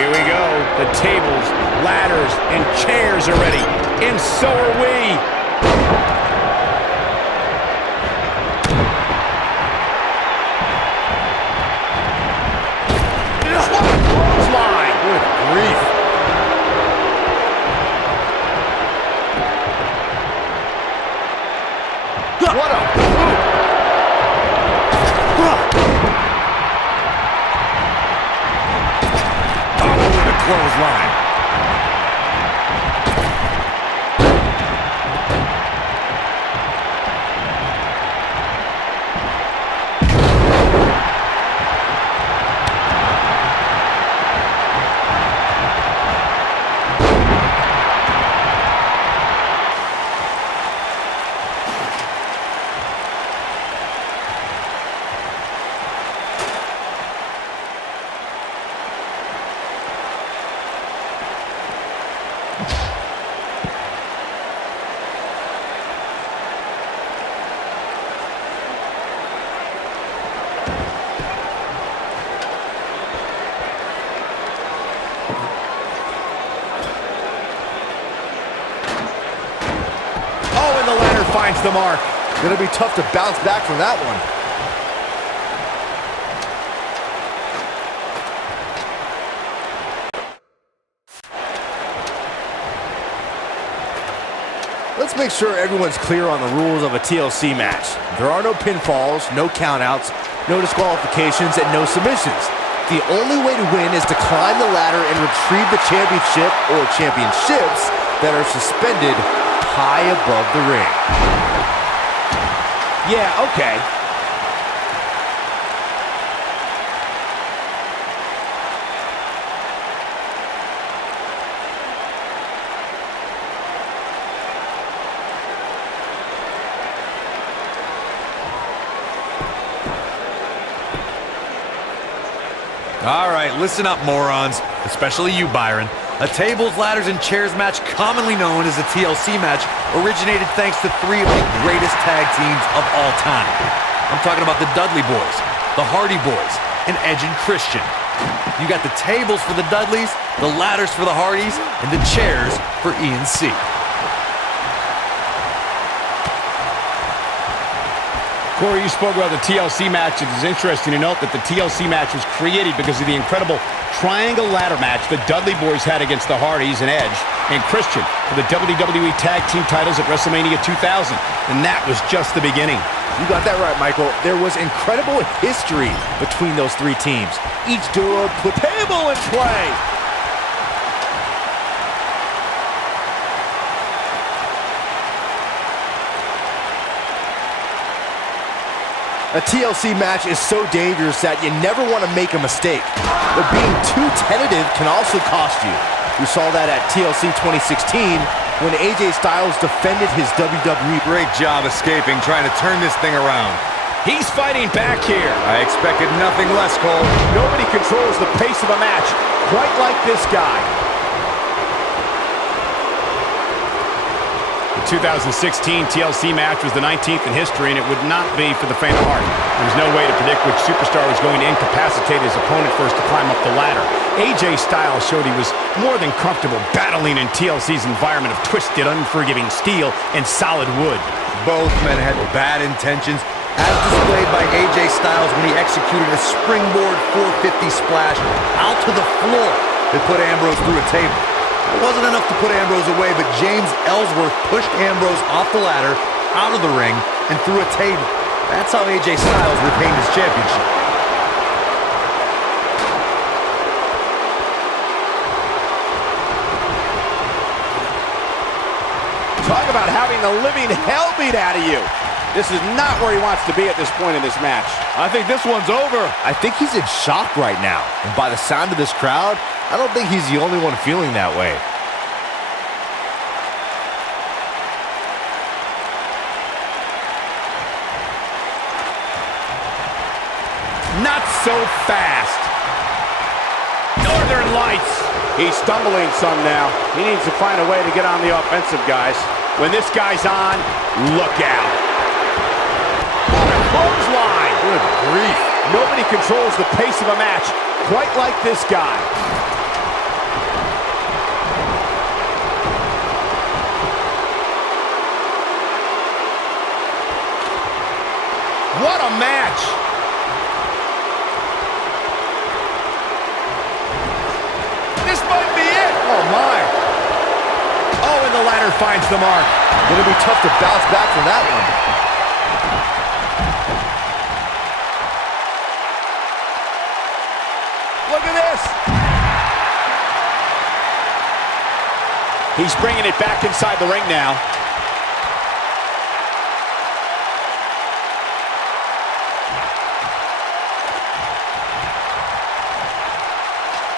Here we go. The tables, ladders, and chairs are ready. And so are we. Clothesline. Good grief. What a clothesline. Finds the mark. Gonna be tough to bounce back from that one. Let's make sure everyone's clear on the rules of a TLC match. There are no pinfalls, no countouts, no disqualifications, and no submissions. The only way to win is to climb the ladder and retrieve the championship or championships that are suspended high above the ring. Yeah, okay. All right, listen up, morons. Especially you, Byron. A tables, ladders, and chairs match, commonly known as a TLC match, originated thanks to three of the greatest tag teams of all time. I'm talking about the Dudley Boys, the Hardy Boys, and Edge and Christian. You got the tables for the Dudleys, the ladders for the Hardys, and the chairs for E&C. Corey, you spoke about the TLC match. It is interesting to note that the TLC match was created because of the incredible triangle ladder match the Dudley Boys had against the Hardys and Edge and Christian for the WWE Tag Team titles at WrestleMania 2000. And that was just the beginning. You got that right, Michael. There was incredible history between those three teams. Each duo put table in play. A TLC match is so dangerous that you never want to make a mistake. But being too tentative can also cost you. We saw that at TLC 2016 when AJ Styles defended his WWE. Great job escaping, trying to turn this thing around. He's fighting back here. I expected nothing less, Cole. Nobody controls the pace of a match quite like this guy. The 2016 TLC match was the 19th in history, and it would not be for the faint of heart. There was no way to predict which superstar was going to incapacitate his opponent first to climb up the ladder. AJ Styles showed he was more than comfortable battling in TLC's environment of twisted, unforgiving steel and solid wood. Both men had bad intentions, as displayed by AJ Styles when he executed a springboard 450 splash out to the floor that put Ambrose through a table. It wasn't enough to put Ambrose away, but James Ellsworth pushed Ambrose off the ladder, out of the ring, and through a table. That's how AJ Styles retained his championship. Talk about having the living hell beat out of you. This is not where he wants to be at this point in this match. I think this one's over. I think he's in shock right now. And by the sound of this crowd, I don't think he's the only one feeling that way. Not so fast. Northern Lights. He's stumbling some now. He needs to find a way to get on the offensive, guys. When this guy's on, look out. Clothesline. Good grief. Nobody controls the pace of a match quite like this guy. a match. This might be it. Oh, my. Oh, and the ladder finds the mark. It'll be tough to bounce back from that one. Look at this. He's bringing it back inside the ring now.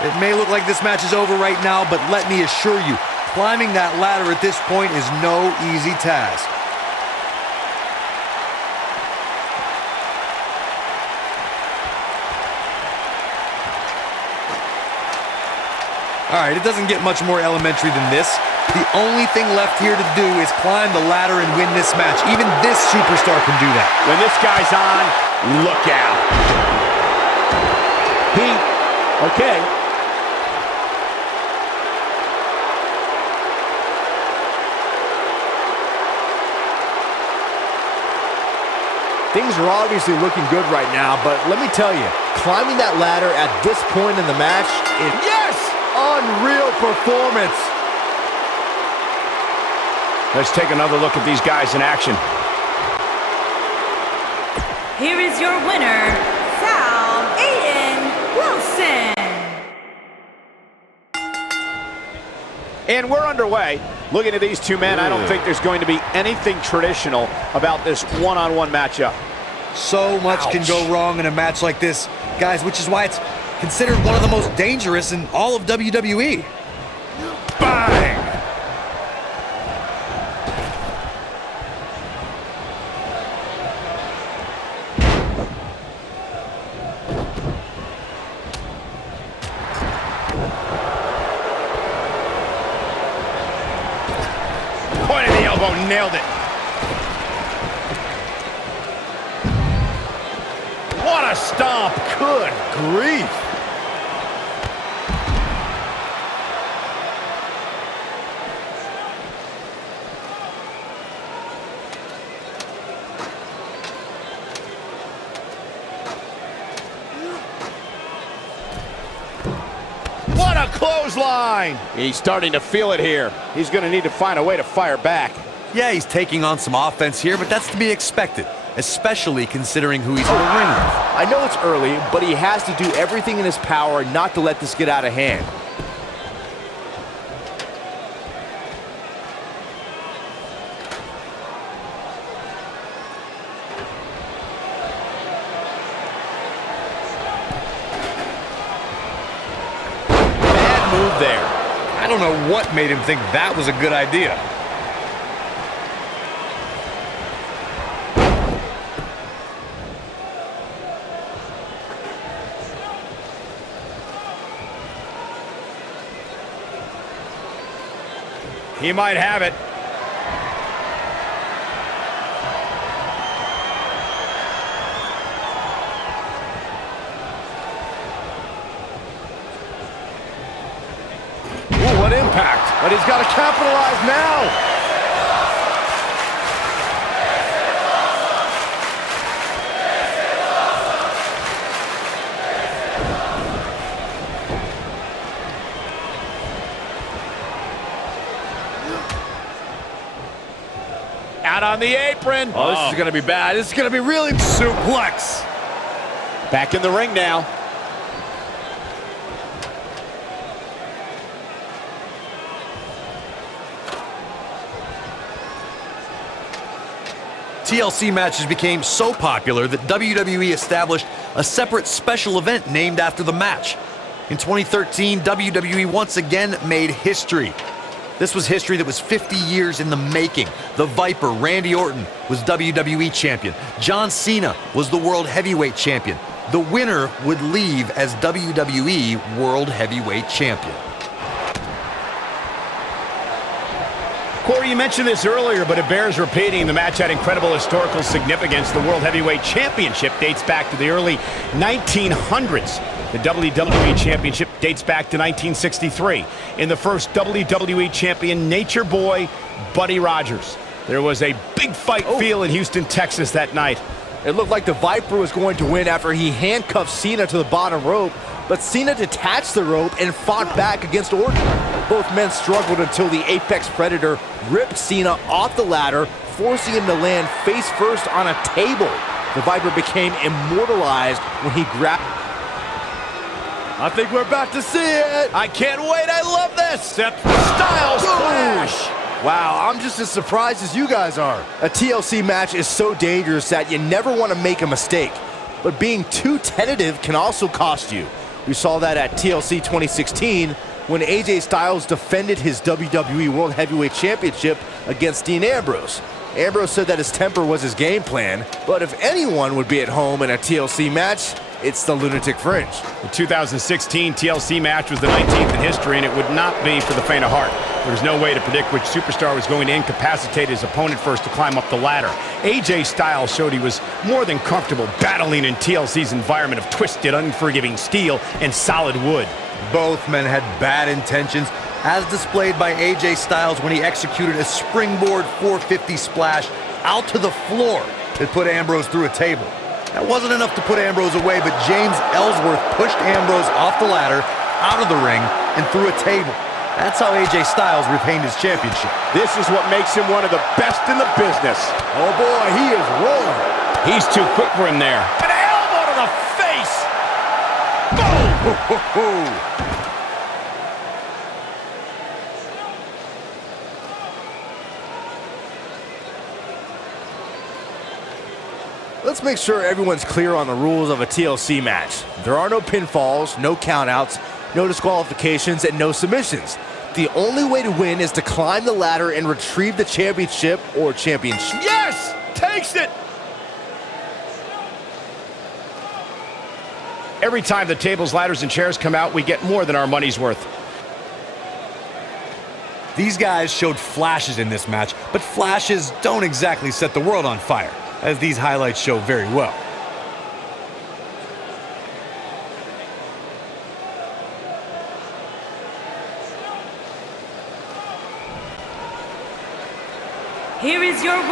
It may look like this match is over right now, but let me assure you, climbing that ladder at this point is no easy task. All right, it doesn't get much more elementary than this. The only thing left here to do is climb the ladder and win this match. Even this superstar can do that. When this guy's on, look out. Okay. Things are obviously looking good right now, but let me tell you, climbing that ladder at this point in the match, Yes! unreal performance. Let's take another look at these guys in action. Here is your winner, Sal Aiden Wilson. And we're underway. Looking at these two men, I don't think there's going to be anything traditional about this one-on-one matchup. So much can go wrong in a match like this, guys, which is why it's considered one of the most dangerous in all of WWE. Bang! Point of the elbow, nailed it. What a stomp. Good grief. What a clothesline. He's starting to feel it here. He's going to need to find a way to fire back. Yeah, he's taking on some offense here, but that's to be expected, especially considering who he's in the ring with. I know it's early, but he has to do everything in his power not to let this get out of hand. Bad move there. I don't know what made him think that was a good idea. He might have it. Ooh, what impact. But he's got to capitalize now. Out on the apron. Oh, this is going to be bad. This is going to be really Suplex. Back in the ring now. TLC matches became so popular that WWE established a separate special event named after the match. In 2013, WWE once again made history. This was history that was 50 years in the making. The Viper, Randy Orton, was WWE champion. John Cena was the World Heavyweight champion. The winner would leave as WWE World Heavyweight champion. Corey, you mentioned this earlier, but it bears repeating. The match had incredible historical significance. The World Heavyweight Championship dates back to the early 1900s. The WWE Championship dates back to 1963. In the first WWE Champion, Nature Boy, Buddy Rogers. There was a big fight feel in Houston, Texas that night. It looked like the Viper was going to win after he handcuffed Cena to the bottom rope, but Cena detached the rope and fought back against Orton. Both men struggled until the Apex Predator ripped Cena off the ladder, forcing him to land face first on a table. The Viper became immortalized when he grabbed. I think we're about to see it. I can't wait. I love this. Styles clash. Wow, I'm just as surprised as you guys are. A TLC match is so dangerous that you never want to make a mistake. But being too tentative can also cost you. We saw that at TLC 2016 when AJ Styles defended his WWE World Heavyweight Championship against Dean Ambrose. Ambrose said that his temper was his game plan, but if anyone would be at home in a TLC match, it's the Lunatic Fringe. The 2016 TLC match was the 19th in history, and it would not be for the faint of heart. There was no way to predict which superstar was going to incapacitate his opponent first to climb up the ladder. AJ Styles showed he was more than comfortable battling in TLC's environment of twisted, unforgiving steel and solid wood. Both men had bad intentions, as displayed by AJ Styles when he executed a springboard 450 splash out to the floor that put Ambrose through a table. That wasn't enough to put Ambrose away, but James Ellsworth pushed Ambrose off the ladder, out of the ring, and through a table. That's how AJ Styles retained his championship. This is what makes him one of the best in the business. Oh boy, he is rolling. He's too quick for him there. An elbow to the face! Boom! Let's make sure everyone's clear on the rules of a TLC match. There are no pinfalls, no countouts, no disqualifications, and no submissions. The only way to win is to climb the ladder and retrieve the championship or championship. Yes! Takes it! Every time the tables, ladders, and chairs come out, we get more than our money's worth. These guys showed flashes in this match, but flashes don't exactly set the world on fire, as these highlights show very well. Here is your